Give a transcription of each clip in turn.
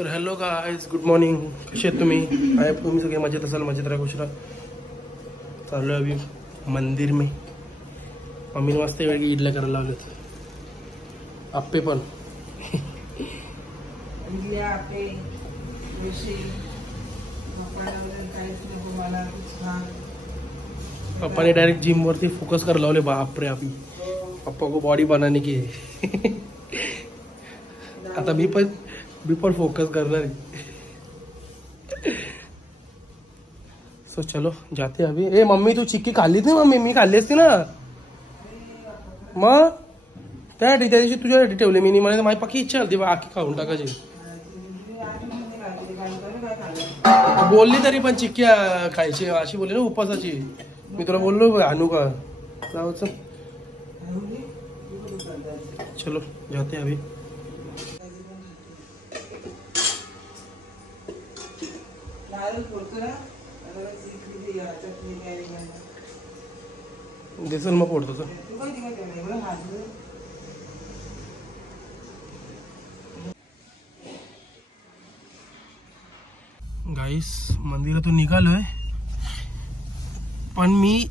तर hello guys, good morning. कसे आहेत तुम्ही? आहे तुम्ही सगळे मजेत असाल, मजेत राहा, खुश राहा. चालू आहे अभी मंदिर में. मम्मीने मस्त वेगळी इडल्या करायला लावलेत. आप्पे पण. पप्पाने डायरेक्ट जिम वरती फोकस करायला लावले. बापरे, अभी पप्पा को बॉडी बनाने की है. आता मी पण फोकस करणार आहे. सो चलो जाते अभी. ए मम्मी, तू चिक्की खाल्लीच नाही मम्मी? मी खाल्ली असती ना. मग त्या दिवशी तुझ्यासाठी ठेवले मी. मला माझी पक्की इच्छा होती आखी खाऊन टाकायची. बोलली तरी पण चिक्की खायची अशी बोलली ना उपवासाची. मी तुला बोललो आणू का? जाऊच. चलो जाते अभी. दिसल मग फोडतो सर. गाईस, मंदिरातून निघालोय पण मी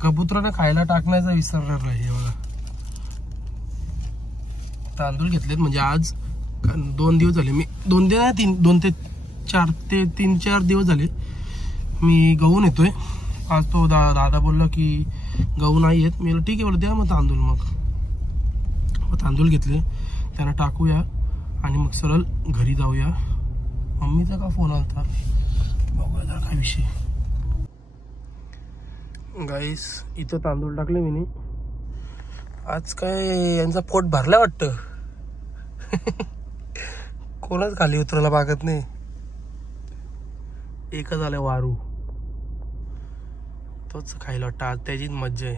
कबुतरांना खायला टाकण्याचा विसरणार नाही. बघा, तांदूळ घेतलेत. म्हणजे आज 2 दिवस झाले मी 2 ते 3-4 दिवस झाले मी गहू नेतोय. आज तो दादा बोलला की गहू नाही आहेत. मी ठीक आहे बोलतो, द्या मग तांदूळ. मग तांदूळ घेतले, त्यांना टाकूया आणि मग सरळ घरी जाऊया. मम्मीचा का फोन आलता, बघूया काय विषय. गाईस, इथं तांदूळ टाकले मी. आज काय यांचा पोट भरला वाटतं. कोणच खाली उतरायला मागत नाही. एकच आलं वारू, तोच खायला वाटतं. आज त्याचीच मज्जा आहे.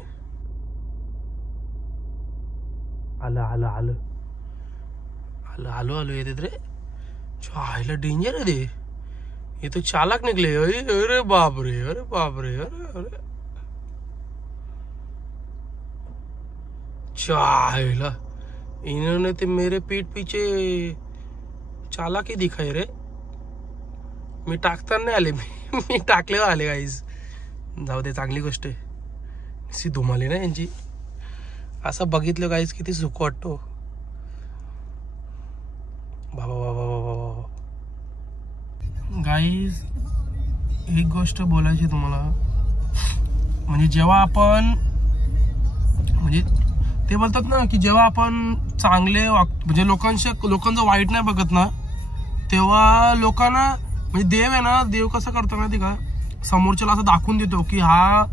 आलं आलं आलं आलं आलो आलो येते रे. चायला डेंजर आहे रे. ये तो चालाक निकले. अरे बाप रे, अरे बाप रे, अरे अरे चायला. इन्होंने तो मेरे पीठ पीछे चालाक ही दिखाई रे. मी टाकताना नाही आले. मी टाकलेवर आले. गाईज जाऊ दे, चांगली गोष्ट आहे. सी धुमाली ना यांची. असं बघितलं गाईज किती सुख वाटतो. बाबा बाबा बाबा. गाईज, एक गोष्ट बोलायची तुम्हाला. म्हणजे जेव्हा आपण, म्हणजे ते बोलतात ना की जेव्हा आपण चांगले म्हणजे लोकांचं वाईट नाही बघत ना, तेव्हा लोकांना म्हणजे देव आहे ना, देव कसं करतो माहिती का, समोरच्याला असं दाखवून देतो की हा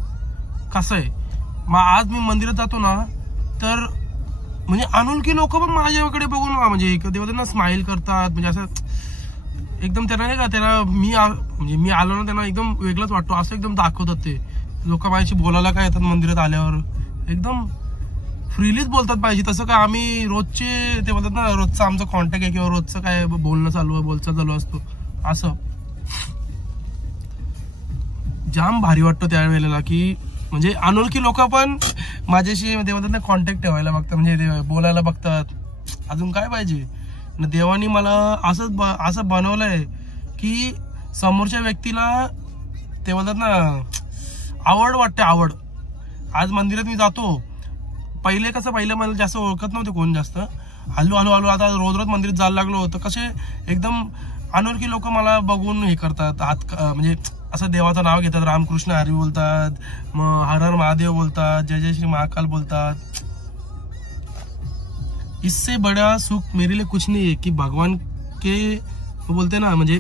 कसं आहे. मग आज मी मंदिरात जातो ना, तर म्हणजे अनोळखी लोक पण माझ्याकडे बघून म्हणजे देवांना स्माइल करतात. म्हणजे असं एकदम त्यांना नाही का, त्यांना मी आलो ना, त्यांना एकदम वेगळंच वाटतो. असं एकदम दाखवतात ते लोक. माझ्याशी बोलायला काय येतात मंदिरात आल्यावर, एकदम फ्रीलीच बोलतात पाहिजे. तसं काय आम्ही रोजचे ते बोलतात ना, रोजचा आमचा कॉन्टॅक्ट आहे किंवा रोजचं काय बोलणं चालू आहे, बोलचा चालू असतो. असं जाम भारी वाटतं त्यावेळेला की म्हणजे अनोळखी लोक पण माझ्याशी ते बोलतात ना कॉन्टॅक्ट ठेवायला बघतात, म्हणजे बोलायला बघतात. अजून काय पाहिजे. देवानी मला असं बनवलंय की समोरच्या व्यक्तीला ते बोलतात ना आवड वाटते. आवड. आज मंदिरात मी जातो. पहिले मला जास्त ओळखत नव्हते कोण जास्त. हलू आता रोज मंदिरात जायला लागलो तर कसे एकदम अनोळखी लोक मला बघून हे करतात. म्हणजे असं देवाचं नाव घेतात, रामकृष्ण हरी बोलतात, मग हर हर महादेव बोलतात, जय जय श्री महाकाल बोलतात. इससे बड़ा सुख मेरे लिए कुछ नहीं है की भगवान के बोलते ना, म्हणजे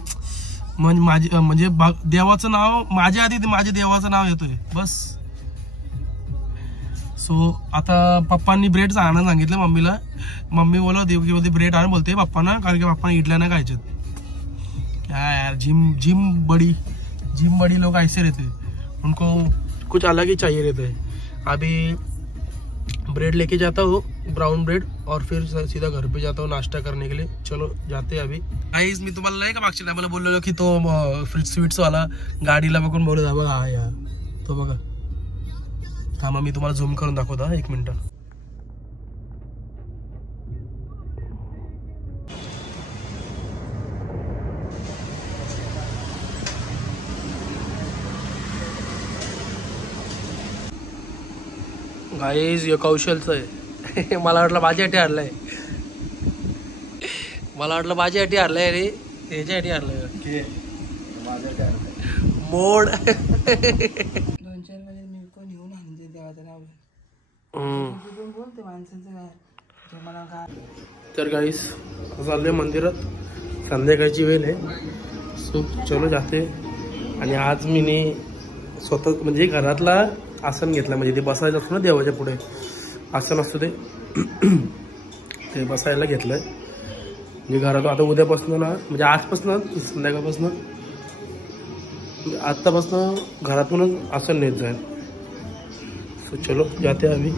देवाचं नाव माझ्या आधी माझ्या देवाचं नाव येतोय बस. सो आता पप्पांनी ब्रेड आणायला सांगितलं मम्मीला. मम्मी बोला देवकी बोलते ब्रेड आण बोलते पप्पांना, कारण की पप्पांना इडल्या नाही खायच्यात. क्या यार, जिम बड़ी लोग ऐसे रहते हैं, उनको कुछ अलग ही चाहिए रहता है. अभी ब्रेड लेके जाता हूँ, ब्राउन ब्रेड, और फिर सीधा घर पे जाता हूँ नाश्ता करने के लिए. चलो जाते हैं अभी. गाईज, मी तुम्हाला नाही का मागच्या टायमाला बोललेलो की तो स्वीट्स वाला गाडीला बघून बोलत बघा हा यार तो बघा. थांबा मी तुम्हाला झूम करून दाखवतो. 1 मिनिट. गाईज हे कौशलचं आहे. मला वाटलं माझ्यासाठी हरलाय. मला वाटलं माझ्यासाठी हरलाय रे. त्याच्यासाठी हरलाय मोड. 2-4 मध्ये मी पण येऊन आणते देवाचं नाव. बोलते माणसाचं काय मला काय. तर गाईस चाललोय मंदिरात. संध्याकाळची वेळ आहे. सो चलो जाते. आणि आज मी स्वतः म्हणजे घरातला आसन घेतला. म्हणजे ते बसायचं असतं ना देवाच्या पुढे आसन असतं ते बसायला घेतलंय. म्हणजे घरात आता उद्यापासून ना म्हणजे आजपासून संध्याकाळपासून आत्तापासून घरातूनच आसन नेत जाईल. सो चलो जाते आम्ही.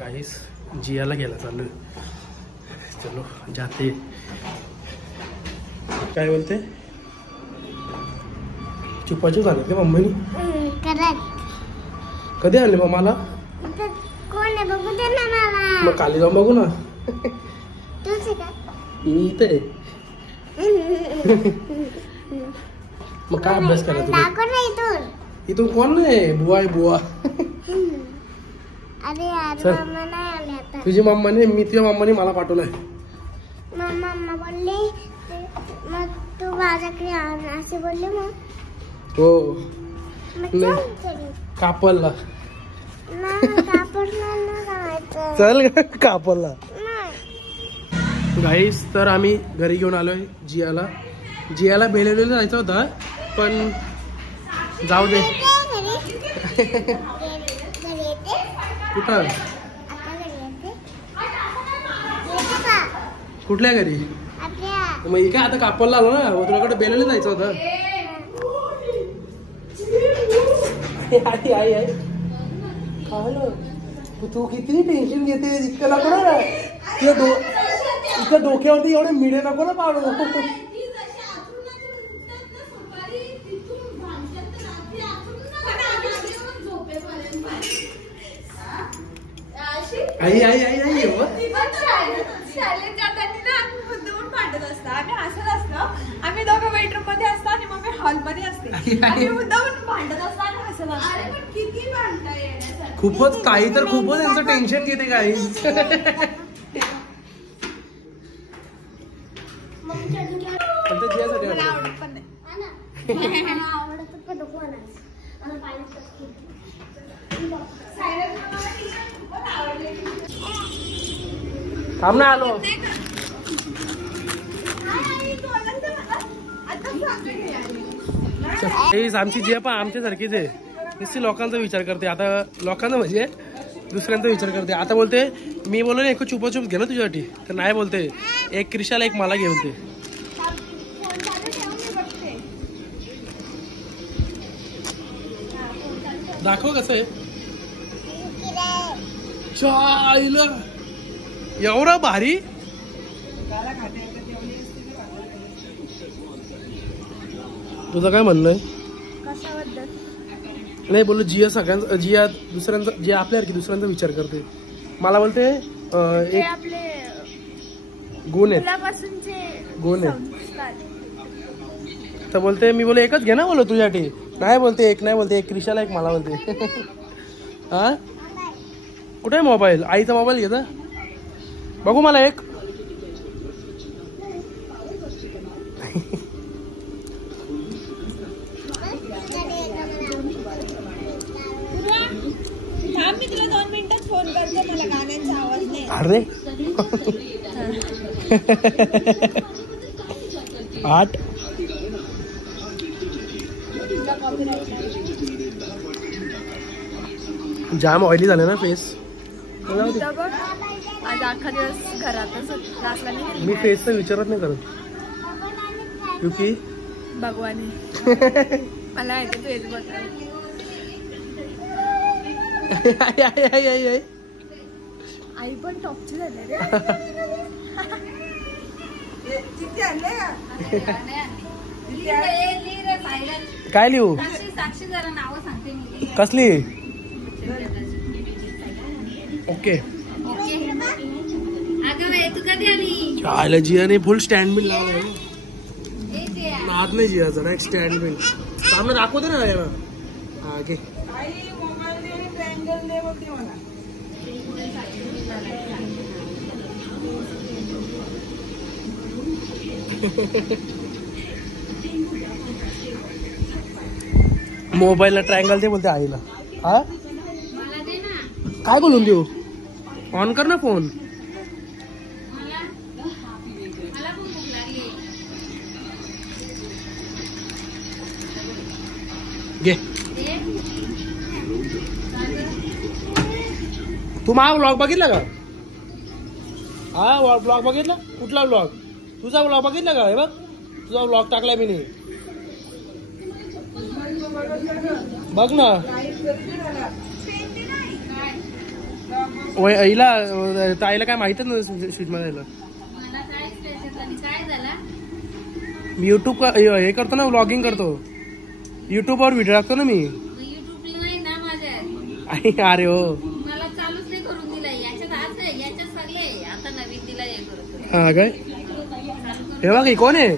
गाईस जियाला गेला चालू. चलो जाते. काय बोलते चुपाचूप झाले का मम्मीने. कधी आणले मग मला. मग काली जाऊन बघू ना. मी इथे मग काय अभ्यास करायचा. इथून कोण नाही. बुवा आहे बुवा. तुझी मम्माने मी तुझ्या मम्माने मला पाठवलंय. मम्मा बोलली मग तू माझ्याकडे असे बोलले. मग हो कापलला. चल कापलला. गाईस तर आम्ही घरी घेऊन आलोय जियाला. जियाला बेलेला जायचं होतं पण जाऊ दे. कुठं कुठल्या घरी. मग काय आता कापडला आलो ना. तुझ्याकडे बेलेला जायचं होतं. आई आई आई तू किती टेन्शन घेते. इतकं नको ना. इतकं डोक्यावरती एवढे मिळे नको ना पाडू. आई आई आई आई आम्ही दोघं बेडरूम मध्ये असतो आणि मग मी हॉल मध्ये असते. आम्ही मुद्दामून भांडत असतो आणि हसत असतो. किती भांडता येण्यासाठी. खूपच काही तर खूपच यांचं टेन्शन घेते काही. थांब ना आलो. आमची जी पण आमच्या सारखीच आहे. नुसती लोकांचा विचार करते. आता लोकांना म्हणजे दुसऱ्यांचा विचार करते. आता बोलते मी बोललो ना एक चुपाचुप घे ना तुझ्यासाठी. तर नाही बोलते एक क्रिशाला एक मला घेऊन ते. दाखव कसं आहे. चायला एवढा भारी. तुझं काय म्हणणं आहे. नाही बोललो जिया सगळ्यांचा जिया दुसऱ्यांचा जे आपल्यासारखी दुसऱ्यांचा विचार करते. मला बोलते एक गुण आहेत गुण आहेत. तर बोलते मी बोले एकच घे ना बोलो तुझ्यासाठी. नाही बोलते एक नाही बोलते एक क्रिशाला एक मला बोलते. हा कुठे आहे मोबाईल? आईचा मोबाईल घेता बघू मला एक. मी तुला 2 मिनिटात फोन करते, मला गाण्यांचा आवाज नाही. अरे 8 जाम ऑइली झालं ना फेस. आज अख्खा दिवस घरातच क्लासला नाही. मी फेसचं विचारत नाही करत क्योंकि भगवानी मला माहिती तू येत बघ. आई पण टॉपची झाली रे. काय लिहू? साक्षी जरा नावं सांगते मी. कसली? ओके तू कधी आली? चायला जियाने फुल स्टँड बिल लावला नाद नाही जियाचा डायरेक्ट स्टँड बिल सामने दाखवते ना याला. हा घे. मोबाईलला ट्रायंगल ते बोलते आईला. हा काय बोलून देऊ? ऑन कर ना फोन. घे. तू माझा व्लॉग बघितला का? हा ब्लॉग बघितला? कुठला ब्लॉग? तुझा ब्लॉग बघितला का? हे बघ तुझा ब्लॉग टाकलाय मी. बघ ना आईला ताईला काय माहितच नाही स्वीट मध्ये. मी युट्यूब हे करतो ना, व्लॉगिंग करतो. युट्यूब वर व्हिडिओ टाकतो ना मी. अरे हो हा काय? हे बघ कोण आहे?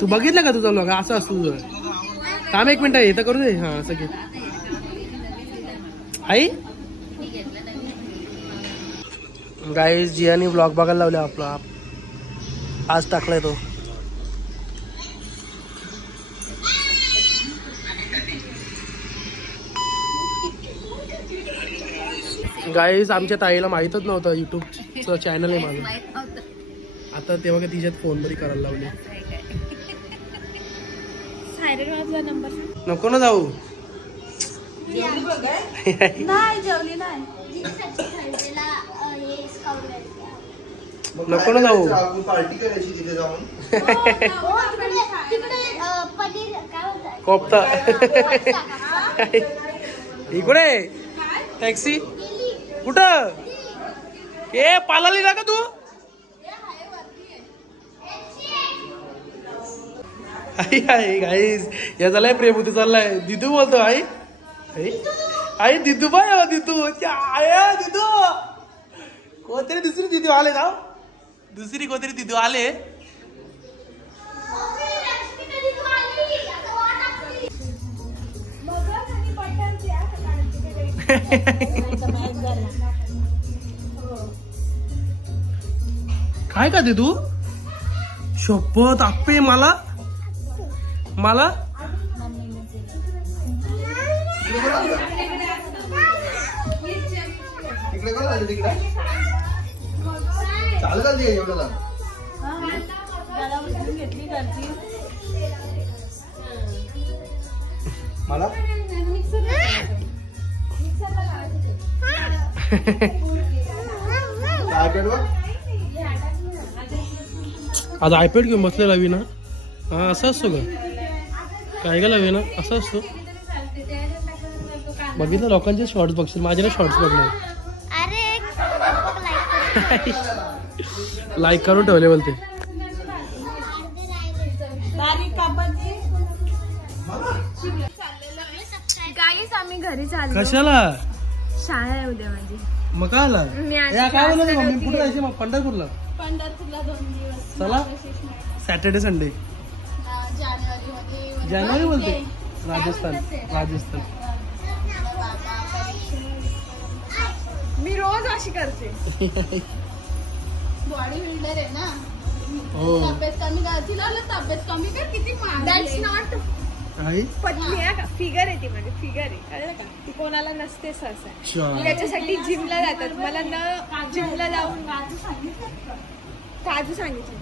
तू बघितलं का तुझा व्लॉग? असं असतो तुझं. थांब 1 मिनिट येतं करू दे. हा असं घे. आई गाईज जियाने व्लॉग बघायला लावला आपला. आज टाकलाय तो. गाईज आमच्या ताईला माहितच नव्हतं युट्यूबचं चॅनल आहे माझं. आता तेव्हा का तिच्यात फोन तरी करायला लावले. नको ना जाऊ. नाही जेवली नाही. नको ना जाऊ. पार्टी करायची तिथे जाऊन. कोपता इकडे टॅक्सी कुठं? ए पालाली ना का तू? आई आई गाईज या झालाय प्रेम होते चाललाय. दिदू बोलतो आई. आई दिदू बाय दिदू आय दिदू. कोणतरी दुसरी दिदू आले ना. दुसरी कोणतरी दिदू आले. काय का दिदू? शपथ आप्पे मला मला तिकडे का झालं? तिकडे चालू चालली आहे एवढं. मला आज आयपॅड घेऊन बसलेला विना. हा असं असतो का? काय गेला विना असं असतो. बघितलं लोकांचे शॉर्ट्स बघशील. माझ्याला शॉर्ट्स बघले. लाईक करून ठेवले बोलते. गाईस आम्ही घरी चाललो. कशाला? शाळा आहे उद्या माझी. मग काय आला? काय बोलत मम्मी? कुठे जायचे मग? पंढरपूरला. 2 दिवस. चला सॅटर्डे संडे. जानेवारी बोलते. राजस्थान. मी रोज अशी करते. बॉडी बिल्डर आहे ना. तब्येत कमी कर. तिला तब्येत कमी कर. किती दॅट्स नॉट पत्नी आहे का, फिगर आहे ती. म्हणजे फिगर आहे, कळलं का? ती कोणाला नसते सहसा. त्याच्यासाठी जिमला जातात. मला न जिमला जाऊन काजू सांगितलं.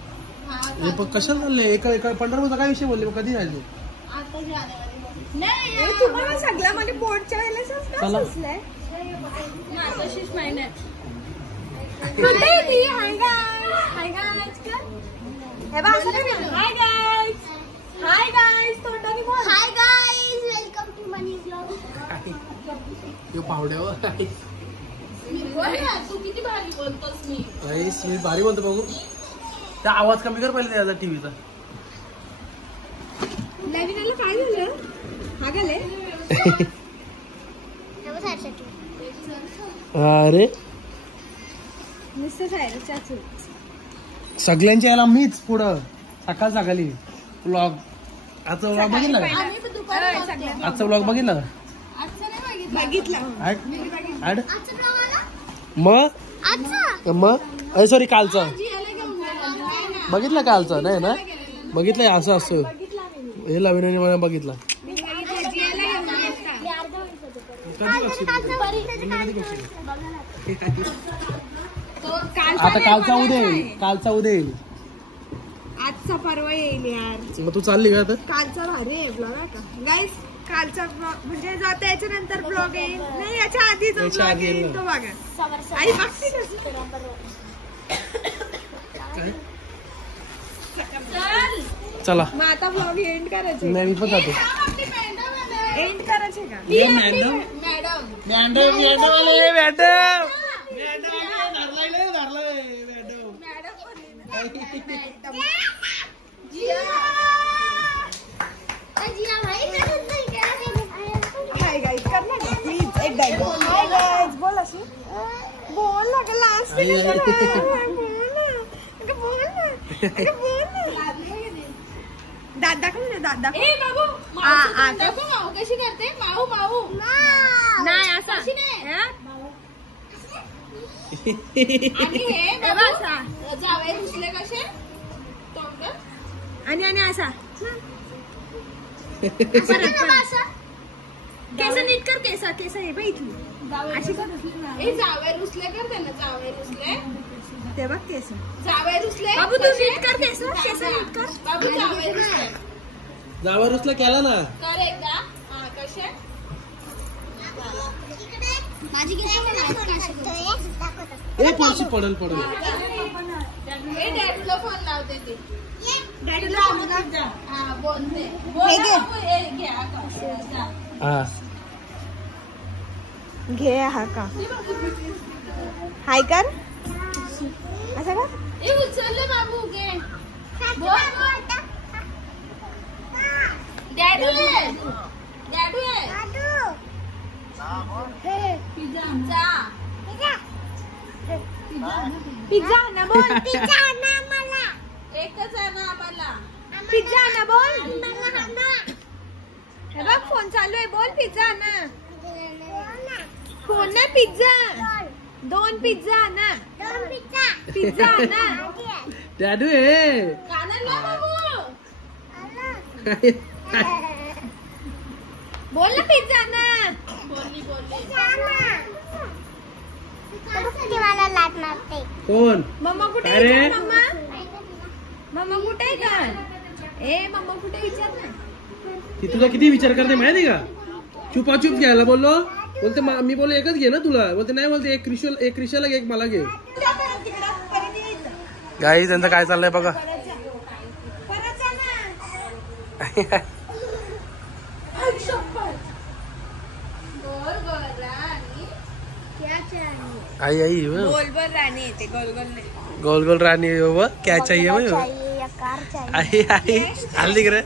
कशाला चाललंय? एका पंढरपूरचा काय विषय बोलले? कधी झाले? नाही तुम्हाला सगळं म्हणजे बोर्डच्या वेळेला सुचलंय. मातोश्रीच महिन्यात हाय गाईज हे बघ असं काय. हाय गाईज, हाय गाईज तोंडाने बोल. Hi guys, welcome to money blog. पावड्यावर तू किती भारी बोलतोस. मी भारी बोलतो बघू. त्या आवाज कमी कर पहिले त्याचा टीव्हीचा. नवीन काय झालं? हा गाले अरे नुसतं जायला चाचू. सगळ्यांच्या याला मीच पुढं सकाळ सकाळी व्लॉग. आजचा व्लॉग बघितला का? आजचा व्लॉग बघितला का? बघितला मग सॉरी कालचा बघितला. कालचा नाही ना बघितलंय. असं असं हे लविनाने मला बघितला. आता कालचा उद्या येईल. कालचा उद्या येईल. आजचा परवा येईल यार. मग तू चालली का आता? कालचा भारी आहे ब्लॉग आहे का गाईस. कालचा म्हणजे जाता याच्या नंतर ब्लॉग येईल. नाही याच्या आधी जो ब्लॉग येईल तो बघा. आई बघते चला मग आता ब्लॉग एंड करायचे. नाही मी पण जातो. एंड करायचे का हाय गाईज कर ना प्लीज एक डायलॉग. हाय गाईज बोल अशी. बोल ना लास्ट दादा दाखव ना दादा. माऊ कशी करते. माऊ माऊ नाही असं आणि हे जावे रुसले कसे आणि आणि असा केस नीट कर. केस हे बघ इथली अशी कर. जावे रुसले कर त्यांना. जावे रुसले ते बघ केस. जावे रुसले बाबू तू नीट कर. केस नीट कर बाबू. जावे रुसले. जावा रुसला केला ना कर एकदा. हा कसे माझी पडशी पडल. डॅडूला फोन लावते ते. डॅडूला हा बोलते. घे हा का. हाय कर असं का. उचलले बाबू घे. डॅडू आहे. डॅडू आहे. पिझ्झा ना बोल. पिझ्झा ना मला. एकच आहे ना आम्हाला. पिझ्झा ना बोल. हे बघ फोन चालू आहे. बोल पिझ्झा ना. फोन ना पिझ्झा. 2 पिझ्झा ना. पिझ्झा ना. डॅडू आहे. कानाला बाबू बोल ना पिझ्झा ना. बोलली मला लाट मारते. कोण? मम्मा कुठे अरे आहे. मम्मा कुठे आहे का. ए मम्मा कुठे विचार ना. ती तुला किती विचार करते माहिती का. चुपाचुप घ्यायला बोललो. बोलते मी बोललो एकच घे ना तुला. बोलते नाही. बोलते एक क्रिशाला घे एक मला घे. गाईज त्यांचं काय चाललंय बघा. आई आई गोल गोल राणी येते. गोल गोल नाही. गोल गोल राणी क्या चाहिए आई आई आली तिकडे.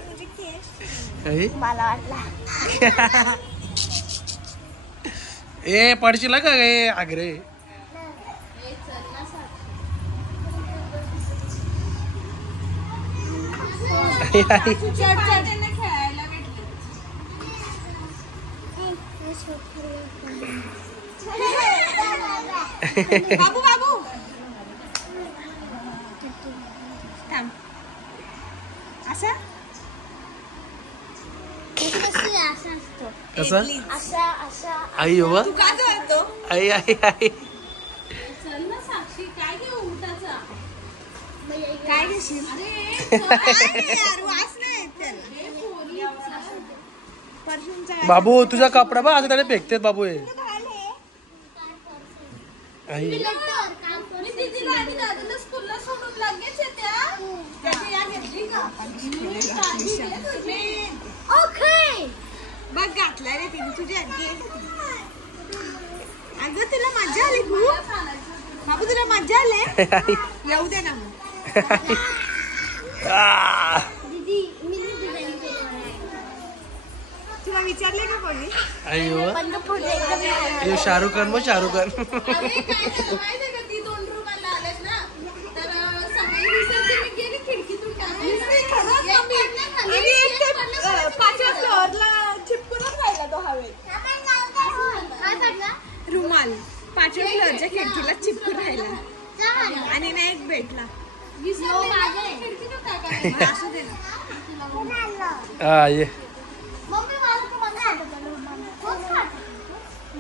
मला वाटला ए पडशील का गे आग्रे. खेळायला भेटलं. बाबू बाबू थांब असं कसं असा असा आई हो तू का करतो आई आई आई चल ना साक्षी काय घेऊ उठाचा काय घेशील यार वास नाही परफ्यूमचा बाबू तुझा कपडा बघ आता त्याने फेकतेत बाबू हे आई मी दीदीला आणि दादाला स्कूलला सोडून लगेच येत्या त्याची या घेतली का ओके बघ घातला रे तिने तुझी आणखी अगं तुला मजा आली खूप बाबू तुला मजा आली येऊ दे ना मग दीदी मी डिझाईन तुला विचारले का कोणी आई हो पण तो फोटो एकदम लहान. हे शाहरुख खान मग शाहरुख खान अरे काय झालं माहितीये का ती 2 रुपयाला आलेत ना तर सकाळी विसरते मी गेली खिडकीतून पाचव्या फ्लोअरला चिपकूनच राहिला तो हवेत काय पडलं? रुमाल 5व्या फ्लोअरच्या खिडकीला चिपकून राहिला लहान. आणि नाही एक भेटला यो, माझं आहे. मग असू दे ना हा ये मम्मी मला तुम्हाला आठवतं रुमाल. खूप खातो.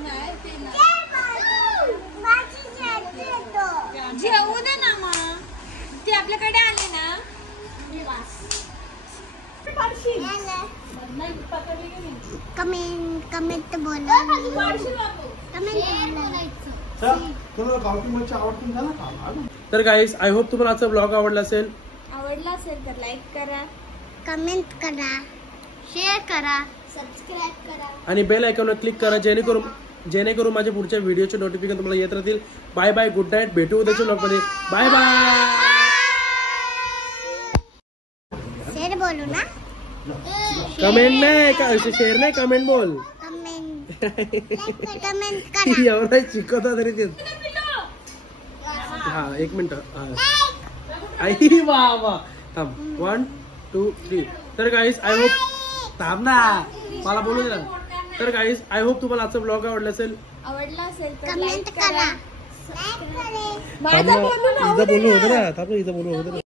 नाही ते नाही. माझी जॅकेट येतो. जेवू दे ना मग ती आपल्याकडे आली ना कमेंट बोला तर गाईस आय होप तुम्हाला आजचा ब्लॉग आवडला असेल आवडला असेल तर लाईक करा कमेंट करा शेअर करा सबस्क्राईब करा आणि बेल आयकॉनवर क्लिक करा जेणेकरून माझ्या पुढच्या व्हिडिओचे नोटिफिकेशन तुम्हाला येत राहतील. बाय बाय गुड नाईट भेटू उद्याच्या ब्लॉगमध्ये बाय बाय शेअर बोलू ना कमेंट नाही शेअर नाही कमेंट बोल कमेंट करा एवढा शिकवता तरी ते हा 1 मिनिट आई वा वा थांब 1 2 3 तर गाईस आय होप थांब ना मला बोलू दे ना. तर गाईस आय होप तुम्हाला आजचा ब्लॉग आवडला असेल तर कमेंट करा इथं बोलू होतं ना थांब इथं बोलू होतं ना